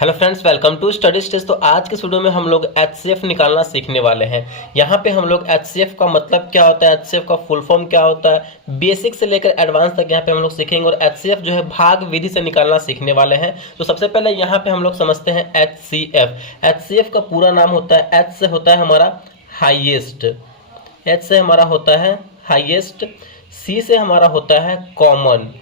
Hello friends, welcome to Study Stage. तो आज के वीडियो में हम लोग एचसीएफ निकालना सीखने वाले हैं। यहाँ पे हम लोग एचसीएफ का मतलब क्या होता है, एचसीएफ का फुल फॉर्म क्या होता है, बेसिक से लेकर एडवांस तक यहाँ पे हम लोग सीखेंगे और एचसीएफ जो है भाग विधि से निकालना सीखने वाले हैं। तो सबसे पहले यहाँ पे हम लोग समझते हैं एचसीएफ। एचसीएफ का पूरा नाम होता है, एच से होता है हमारा हाईएस्ट, एच से हमारा होता है हाईएस्ट, सी से हमारा होता है कॉमन,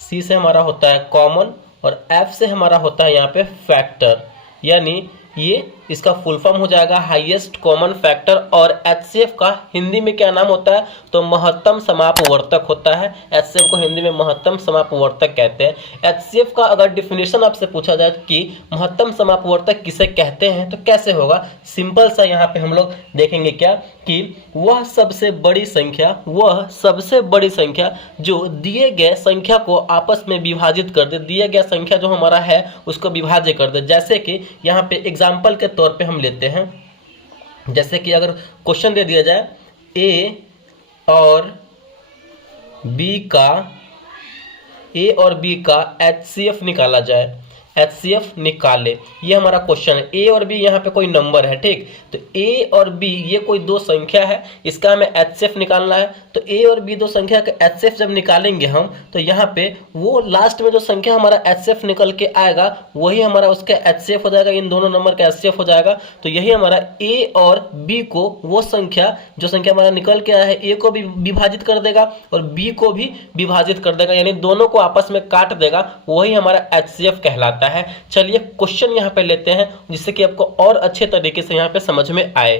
सी से हमारा होता है कॉमन और एफ से हमारा होता है यहाँ पे फैक्टर, यानी ये इसका फुल फॉर्म हो जाएगा हाईएस्ट कॉमन फैक्टर। और एचसीएफ का हिंदी में क्या नाम होता है, तो महत्तम समापवर्तक होता है। एचसीएफ को हिंदी में महत्तम समापवर्तक कहते हैं। एचसीएफ का अगर डिफिनेशन आपसे पूछा जाए कि महत्तम समापवर्तक किसे कहते हैं तो कैसे होगा, सिंपल सा यहाँ पे हम लोग देखेंगे क्या कि वह सबसे बड़ी संख्या जो दिए गए संख्या को आपस में विभाजित कर दे, दिए गया संख्या जो हमारा है उसको विभाज्य कर दे। जैसे कि यहाँ पे एग्जाम्पल के तौर पे हम लेते हैं, जैसे कि अगर क्वेश्चन दे दिया जाए ए और बी का एचसीएफ निकाला जाए, एचसीएफ निकाले, ये हमारा क्वेश्चन है। ए और बी यहाँ पे कोई नंबर है, ठीक, तो ए और बी ये कोई दो संख्या है, इसका हमें एचसीएफ निकालना है। तो ए और बी दो संख्या का एचसीएफ जब निकालेंगे हम, तो यहाँ पे वो लास्ट में जो संख्या हमारा एचसीएफ निकल के आएगा वही हमारा उसका एचसीएफ हो जाएगा, इन दोनों नंबर का एचसीएफ हो जाएगा। तो यही हमारा ए और बी को वो संख्या जो संख्या हमारा निकल के आया है, ए को भी विभाजित कर देगा और बी को भी विभाजित कर देगा, यानी दोनों को आपस में काट देगा, वही हमारा एचसीएफ कहलाता है। चलिए क्वेश्चन यहां पे लेते हैं जिससे कि आपको और अच्छे तरीके से यहां पे समझ में आए।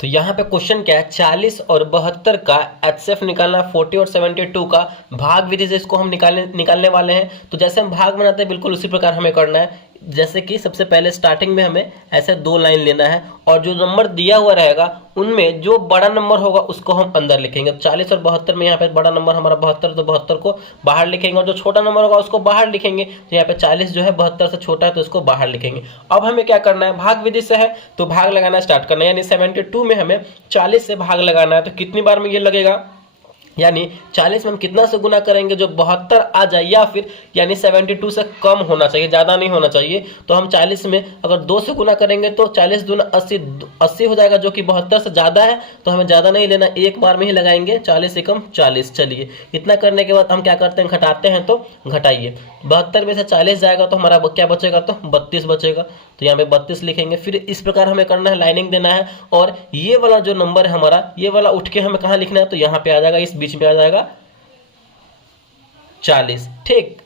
तो यहाँ पे क्वेश्चन क्या है, 40 और 72 का एचसीएफ निकालना है, 40 और 72 का भाग विधि से इसको हम निकालने वाले हैं। तो जैसे हम भाग बनाते हैं बिल्कुल उसी प्रकार हमें करना है। जैसे कि सबसे पहले स्टार्टिंग में हमें ऐसे दो लाइन लेना है और जो नंबर दिया हुआ रहेगा उनमें जो बड़ा नंबर होगा उसको हम अंदर लिखेंगे। 40 और 72 में यहाँ पे बड़ा नंबर हमारा 72, तो 72 को बाहर लिखेंगे और जो छोटा नंबर होगा उसको बाहर लिखेंगे। तो यहाँ पे 40 जो है 72 से छोटा है तो इसको बाहर लिखेंगे। अब हमें क्या करना है, भाग विधि से है तो भाग लगाना स्टार्ट करना है, यानी 72 में हमें 40 से भाग लगाना है। तो कितनी बार में ये लगेगा, यानी 40 में हम कितना से गुना करेंगे, जो 72 आ जाए या फिर यानी 72 से कम होना चाहिए, ज़्यादा नहीं होना चाहिए। तो हम 40 में अगर 2 से गुना करेंगे तो 40 दूना 80 हो जाएगा, जो कि 72 से ज़्यादा है। तो हमें ज़्यादा नहीं लेना, एक बार में ही लगाएंगे, 40 से कम 40। चलिए इतना करने के बाद हम क्या करते हैं, घटाते हैं। तो घटाइए, 72 में से 40 जाएगा तो हमारा क्या बचेगा, तो 32 बचेगा। तो यहाँ पे 32 लिखेंगे। फिर इस प्रकार हमें करना है, लाइनिंग देना है और ये वाला जो नंबर है हमारा, ये वाला उठ के हमें कहाँ लिखना है, तो यहाँ पे आ जाएगा, इस बीच में आ जाएगा 40, ठीक।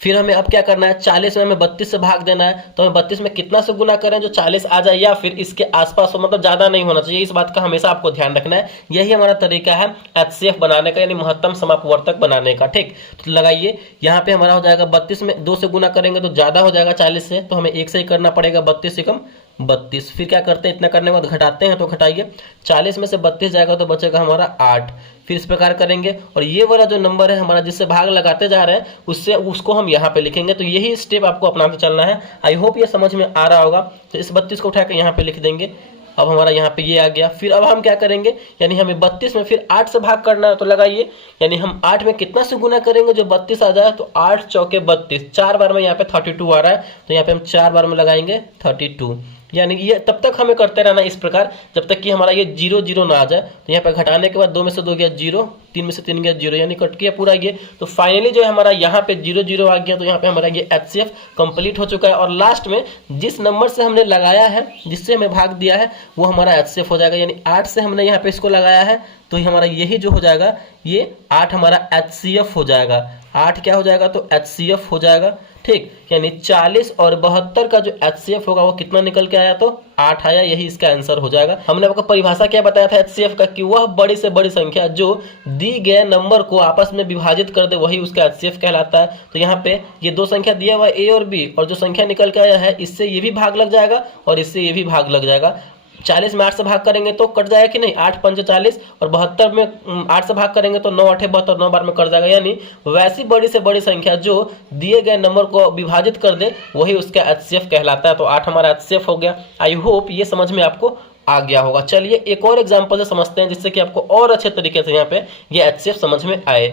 फिर हमें अब क्या करना है, 40 में हमें 32 से भाग देना है। तो हमें 32 में कितना से गुना करें जो 40 आ जाए या फिर इसके आसपास हो, मतलब ज़्यादा नहीं होना चाहिए। इस बात का हमेशा आपको ध्यान रखना है। यही हमारा तरीका है एचसीएफ बनाने का, यानी महत्तम समापवर्तक बनाने का, ठीक। तो लगाइए, यहाँ पे हमारा हो जाएगा 32 में 2 से गुना करेंगे तो ज़्यादा हो जाएगा 40 से, तो हमें 1 से ही करना पड़ेगा, 32 से कम 32। फिर क्या करते हैं, इतना करने के बाद घटाते हैं। तो घटाइए, 40 में से 32 जाएगा तो बचेगा हमारा 8। फिर इस प्रकार करेंगे और ये वाला जो नंबर है हमारा जिससे भाग लगाते जा रहे हैं उसको हम यहाँ पे लिखेंगे। तो यही स्टेप आपको अपनाते चलना है। आई होप ये समझ में आ रहा होगा। तो इस 32 को उठाकर यहाँ पे लिख देंगे। अब हमारा यहाँ पे ये आ गया। फिर अब हम क्या करेंगे, यानी हमें 32 में फिर 8 से भाग करना है। तो लगाइए, यानी हम 8 में कितना से गुना करेंगे जो 32 आ जाए, तो 8 चौके 32, 4 बार में यहाँ पे 32 आ रहा है। तो यहाँ पे हम 4 बार में लगाएंगे 32, यानी ये तब तक हमें करते रहना इस प्रकार जब तक कि हमारा ये 0 0 ना आ जाए। तो यहाँ पे घटाने के बाद 2 में से 2 गया 0, 3 में से 3 गया 0, यानी कट गया पूरा ये। तो फाइनली जो है हमारा यहाँ पे 0 0 आ गया। तो यहाँ पे हमारा ये एचसीएफ कंप्लीट हो चुका है और लास्ट में जिस नंबर से हमने लगाया है, जिससे हमें भाग दिया है, वो हमारा एचसीएफ हो जाएगा। यानी 8 से हमने यहाँ पे इसको लगाया है तो हमारा यही जो हो जाएगा, ये 8 हमारा एचसीएफ हो जाएगा। 8 क्या हो जाएगा, तो एचसीएफ हो जाएगा, ठीक। यानी 40 और 72 का जो एचसीएफ होगा वो कितना निकल के आया, तो 8 आया। यही इसका आंसर हो जाएगा। हमने आपको परिभाषा क्या बताया था एचसीएफ का, कि वह बड़ी से बड़ी संख्या जो दी गए नंबर को आपस में विभाजित कर दे, वही उसका एचसीएफ कहलाता है। तो यहाँ पे ये दो संख्या दिया हुआ है ए और बी, और जो संख्या निकल के आया है इससे ये भी भाग लग जाएगा और इससे ये भी भाग लग जाएगा। 40 में 8 से भाग करेंगे तो कट जाएगा कि नहीं, 8 पंचे 40, और 72 में 8 से भाग करेंगे तो 9 8 72, 9 बार में कट जाएगा। यानी वैसी बड़ी से बड़ी संख्या जो दिए गए नंबर को विभाजित कर दे वही उसका एचसीएफ कहलाता है। तो 8 हमारा एचसीएफ हो गया। आई होप ये समझ में आपको आ गया होगा। चलिए एक और एग्जाम्पल से समझते हैं जिससे कि आपको और अच्छे तरीके से यहाँ पे ये एचसीएफ समझ में आए।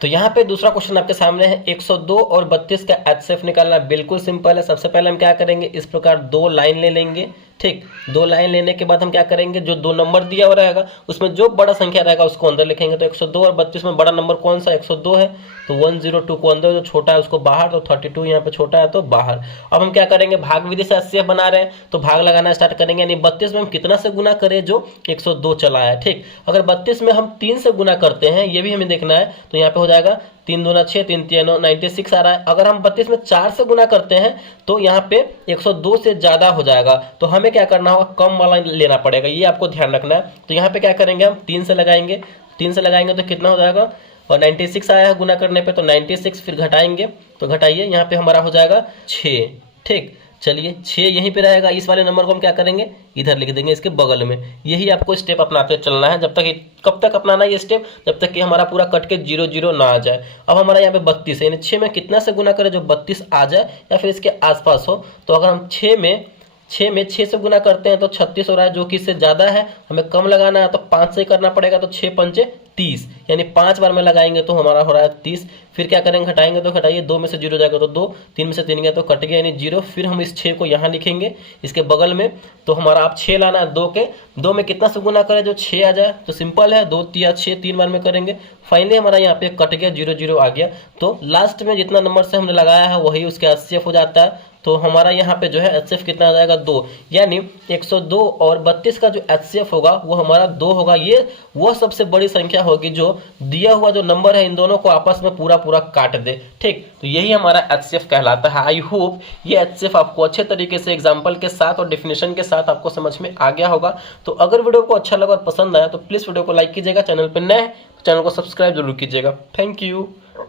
तो यहाँ पे दूसरा क्वेश्चन आपके सामने है 102 और 32 का एचसीएफ निकालना बिल्कुल सिंपल है। सबसे पहले हम क्या करेंगे, इस प्रकार दो लाइन ले लेंगे। ठीक, दो लाइन लेने के बाद हम क्या करेंगे, जो दो नंबर दिया हुआ रहेगा उसमें जो बड़ा संख्या रहेगा उसको अंदर लिखेंगे। तो 102 और 32 में बड़ा नंबर कौन सा, 102 है, तो 102 को अंदर, जो छोटा है उसको बाहर, तो 32 यहाँ पे छोटा है तो बाहर। अब हम क्या करेंगे, भाग विधि से एचसीएफ बना रहे हैं तो भाग लगाना स्टार्ट करेंगे। यानी 32 में हम कितना से गुना करें, जो 102 चला है। ठीक, अगर 32 में हम 3 से गुना करते हैं, ये भी हमें देखना है, तो यहाँ पे हो जाएगा 3 दूना 6, 3 3 9, 96 आ रहा है। अगर हम 32 में 4 से गुना करते हैं तो यहाँ पे 102 से ज़्यादा हो जाएगा, तो हमें क्या करना होगा, कम वाला लेना पड़ेगा, ये आपको ध्यान रखना है। तो यहाँ पे क्या करेंगे, हम 3 से लगाएंगे, 3 से लगाएंगे तो कितना हो जाएगा, और 96 आया है गुना करने पे, तो 96 फिर घटाएंगे, तो घटाइए, यहाँ पे हमारा हो जाएगा 6। ठीक, चलिए 6 यहीं पे रहेगा, इस वाले नंबर को हम क्या करेंगे, इधर लिख देंगे इसके बगल में। यही आपको स्टेप अपनाते चलना है, जब तक, कब तक अपनाना ये स्टेप, जब तक कि हमारा पूरा कट के 0 0 ना आ जाए। अब हमारा यहाँ पे 32 है, यानी 6 में कितना से गुना करें, जो 32 आ जाए या फिर इसके आसपास हो। तो अगर हम 6 में 6 से गुना करते हैं तो 36 हो रहा है, जो कि इससे ज़्यादा है, हमें कम लगाना है तो 5 से ही करना पड़ेगा। तो 6 पंचे 30, यानी 5 बार में लगाएंगे तो हमारा हो रहा है 30। फिर क्या करेंगे, घटाएंगे तो घटाइए, 2 में से 0 जाएगा तो 2, 3 में से 3 गया तो कट गया, यानी 0। फिर हम इस 6 को यहाँ लिखेंगे इसके बगल में, तो हमारा आप 6 लाना है 2 के, 2 में कितना से गुना करें, जो 6 आ जाए, तो सिंपल है, 2 या 6 3 बार में करेंगे। फाइनली हमारा यहाँ पे कट गया, 0 0 आ गया। तो लास्ट में जितना नंबर से हमने लगाया है वही उसके एचसीएफ हो जाता है। तो हमारा यहाँ पे जो है एचसीएफ कितना आ जाएगा, 2, यानी 102 और 32 का जो एचसीएफ होगा वो हमारा 2 होगा। ये वो सबसे बड़ी संख्या होगी जो दिया हुआ जो नंबर है इन दोनों को आपस में पूरा पूरा काट दे। ठीक, तो यही हमारा एचसीएफ कहलाता है। आई होप ये एचसीएफ आपको अच्छे तरीके से एग्जाम्पल के साथ और डेफिनेशन के साथ आपको समझ में आ गया होगा। तो अगर वीडियो को अच्छा लगा और पसंद आया तो प्लीज़ वीडियो को लाइक कीजिएगा, चैनल पर नए हैं तो चैनल को सब्सक्राइब जरूर कीजिएगा। Thank you.